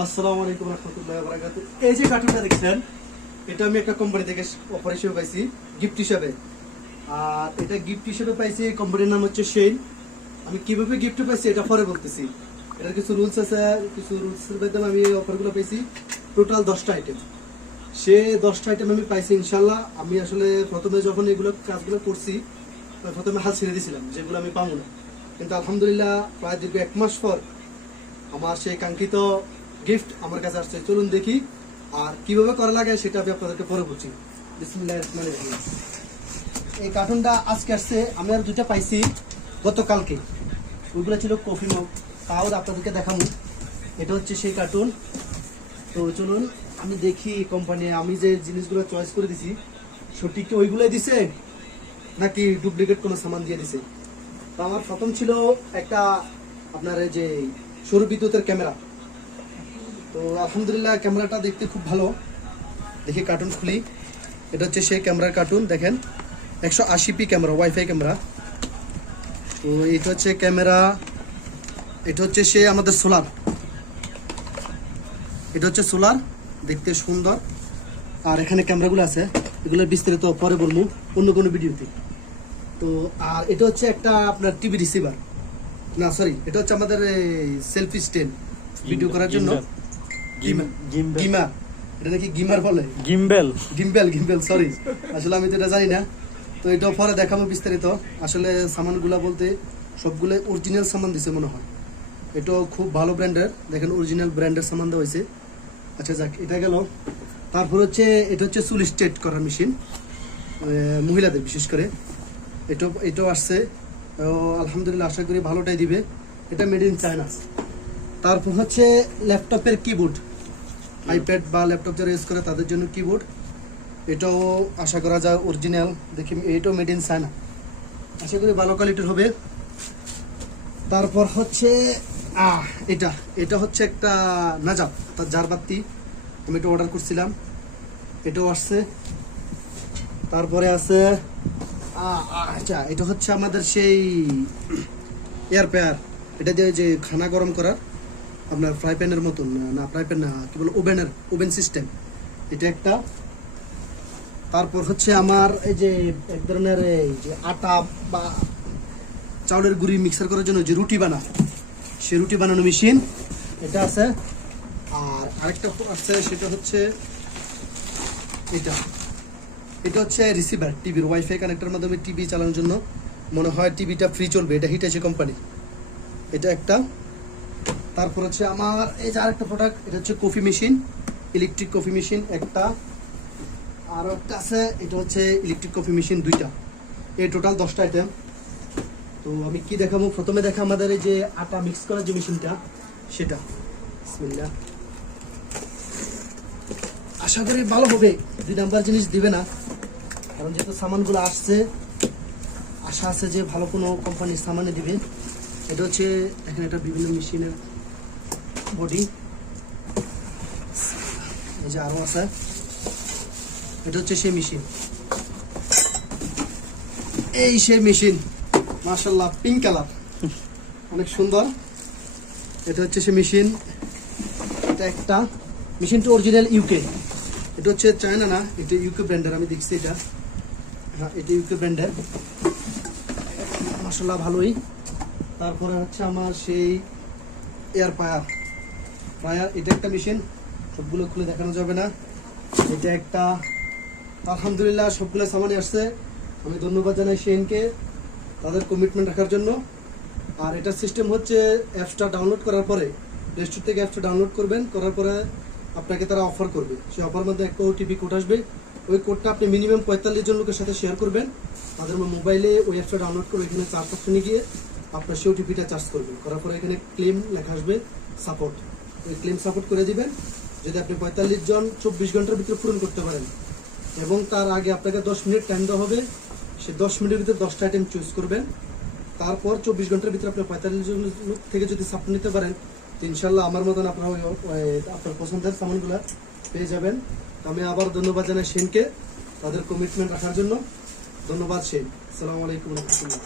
আসসালামু আলাইকুম রাহমাতুল্লাহি ওয়া বারাকাতুহু। এই যে কার্টুনটা দেখছেন, এটা আমি একটা কোম্পানি থেকে অফার হিসেবে পাইছি, গিফট হিসেবে। আর এটা গিফট হিসেবে পাইছি, কোম্পানির নাম হচ্ছে শেইন। আমি কিভাবে গিফট পাইছি এটা পরে বলতেছি। এটার কিছু রুলস আছে, কিছু রুলসের মাধ্যমে আমি এই অফারগুলো পেয়েছি। টোটাল 10টা আইটেম, সে 10টা আইটেম আমি পাইছি ইনশাল্লাহ। আমি আসলে প্রথমে যখন এগুলো কাজগুলো করছি, প্রথমে হাল ছেড়ে দিয়েছিলাম যেগুলো আমি পাবো না, কিন্তু আলহামদুলিল্লাহ প্রায় দীর্ঘ 1 মাস পর আমার সেই কাঙ্ক্ষিত গিফট আমার কাছে আসছে। চলুন দেখি, আর কিভাবে করা লাগে সেটা আমি আপনাদেরকে পরে বলছি। বিসমিল্লাহির রহমানির রহিম। এই কার্টুনটা আজকে আসছে, আমি আর 2টা পাইছি গতকালকে। ওইগুলো ছিল কফি মগ, তাও আপনাদেরকে দেখাবো। এটা হচ্ছে সেই কার্টুন। তো চলুন আমি দেখি কোম্পানি আমি যে জিনিসগুলো চয়েস করে দিছি সঠিক কি ওইগুলোই দিছে নাকি ডুপ্লিকেট কোনো সামান দিয়ে দিছে। তো আমার প্রথম ছিল একটা আপনার এই যে সৌর বিদ্যুতের ক্যামেরা। তো আলহামদুলিল্লাহ ক্যামেরাটা দেখতে খুব ভালো। দেখি কার্টুন খুলি, এটা হচ্ছে সেই ক্যামেরার কার্টুন। দেখেন 180p ক্যামেরা, ওয়াইফাই ক্যামেরা। তো এটা হচ্ছে ক্যামেরা, এটা হচ্ছে সে আমাদের সোলার, এটা হচ্ছে সোলার, দেখতে সুন্দর। আর এখানে ক্যামেরাগুলো আছে, এগুলোর বিস্তারিত পরে বলবো অন্য কোনো ভিডিওতে। তো আর এটা হচ্ছে একটা আপনার টিভি রিসিভার, না সরি, এটা হচ্ছে আমাদের সেলফি স্ট্যান্ড ভিডিও করার জন্য। গিমার, এটা নাকি গিমার বলে, গিম্বেল গিম্বেল গিম্বেল, সরি আসলে আমি তো এটা জানি না। তো এটা পরে দেখাবো বিস্তারিত। আসলে সামানগুলা বলতে সবগুলো অরিজিনাল সামান দিছে মনে হয়। এটা খুব ভালো ব্র্যান্ডের, দেখেন অরিজিনাল ব্র্যান্ডের সামান দেওয়া হয়েছে। আচ্ছা যাক, এটা গেল। তারপর হচ্ছে এটা হচ্ছে চুল স্ট্রেট করার মেশিন, মহিলাদের বিশেষ করে। এটাও আসছে, আলহামদুলিল্লাহ আশা করি ভালোটাই দিবে। এটা মেড ইন চায়না। তারপর হচ্ছে ল্যাপটপের কিবোর্ড, আইপ্যাড বা ল্যাপটপ যারা ইউজ করে তাদের জন্য কিবোর্ড। এটাও আশা করা যায় অরিজিনাল। দেখি এটাও মেড ইন চায়না, আশা করি ভালো কোয়ালিটির হবে। তারপর হচ্ছে এটা এটা হচ্ছে একটা নাজাব, তার জারবাতি। আমি এটা অর্ডার করছিলাম, এটাও আসছে। তারপরে আছে আচ্ছা, এটা হচ্ছে আমাদের সেই এয়ার পেয়ার, এটা দিয়ে যে খানা গরম করার আপনার ফ্রাই প্যানের মতন, না ফ্রাই প্যান না, কি বলে, ওভেন সিস্টেম, এটা একটা। তারপর হচ্ছে আমার এই যে এক ধরনের এই যে আটা বা চাউলের গুঁড়ি মিক্সার করার জন্য যে রুটি বানা, সে রুটি বানানো মেশিন, এটা আছে। আর আরেকটা আছে, সেটা হচ্ছে এটা হচ্ছে রিসিভার, টিভির ওয়াইফাই কানেক্টের মাধ্যমে টিভি চালানোর জন্য। মনে হয় টিভিটা ফ্রি চলবে, এটা হিটাচি কোম্পানি, এটা একটা। তারপর হচ্ছে আমার এই যে আরেকটা প্রোডাক্ট, এটা হচ্ছে coffee machine, electric coffee machine একটা। আরও একটা আছে, এটা হচ্ছে ইলেকট্রিক কফি মেশিন 2টা। এই টোটাল 10টা আইটেম। তো আমি কি দেখাবো, প্রথমে দেখা আমাদের এই যে আটা মিক্স করার যে মেশিনটা, সেটা। বিসমিল্লাহ, আশা করি ভালো হবে, 2 নাম্বার জিনিস দিবে না, কারণ যেহেতু সামানগুলো আসছে, আশা আছে যে ভালো কোনো কোম্পানির সামানে দিবে। এটা হচ্ছে এখানে একটা বিভিন্ন মেশিনের বডি, এই যে আরও আছে। এটা হচ্ছে সেই মেশিন, এই সেই মেশিন, মাশাআল্লাহ পিঙ্ক কালার, অনেক সুন্দর। এটা হচ্ছে সে মেশিন, এটা একটা। মেশিনটা অরিজিনাল ইউকে, এটা হচ্ছে চায়না না, এটা ইউকে ব্র্যান্ডের, আমি দেখছি এটা। হ্যাঁ, এটা ইউকে ব্র্যান্ডের, মাশাআল্লাহ ভালোই। তারপরে হচ্ছে আমার সেই এয়ার পায়ার, এটা একটা মেশিন, সবগুলো খুলে দেখানো যাবে না। এটা একটা। আলহামদুলিল্লাহ সবগুলো সামানে আসছে, আমি ধন্যবাদ জানাই শেনকে তাদের কমিটমেন্ট রাখার জন্য। আর এটার সিস্টেম হচ্ছে অ্যাপসটা ডাউনলোড করার পরে, প্লে স্টোর থেকে অ্যাপসটা ডাউনলোড করবেন, করার পরে আপনাকে তারা অফার করবে। সেই অফার মধ্যে একটা ওটিপি কোড আসবে, ওই কোডটা আপনি মিনিমাম 45 জন লোকের সাথে শেয়ার করবেন। তাদের মোবাইলে ওই অ্যাপসটা ডাউনলোড করে এখানে চার্জ অপশনে গিয়ে আপনার সেই ওটিপিটা চার্জ করবেন, করার পরে এখানে ক্লেম লেখা আসবে, সাপোর্ট, ওই ক্লেম সাপোর্ট করে দিবেন। যদি আপনি 45 জন 24 ঘন্টার ভিতরে পূরণ করতে পারেন, এবং তার আগে আপনাকে 10 মিনিট টাইম দেওয়া হবে, সে 10 মিনিটের ভিতরে 10টা আইটেম চুজ করবেন। তারপর 24 ঘন্টার ভিতরে আপনি 45 জন থেকে যদি সাপোর্ট নিতে পারেন, ইনশাল্লাহ আমার মতন আপনার আপনার পছন্দের সামানগুলো পেয়ে যাবেন। আমি আবার ধন্যবাদ জানাই শেনকে তাদের কমিটমেন্ট রাখার জন্য। ধন্যবাদ শেন। আসসালামু আলাইকুম রহমতুল্লাহ।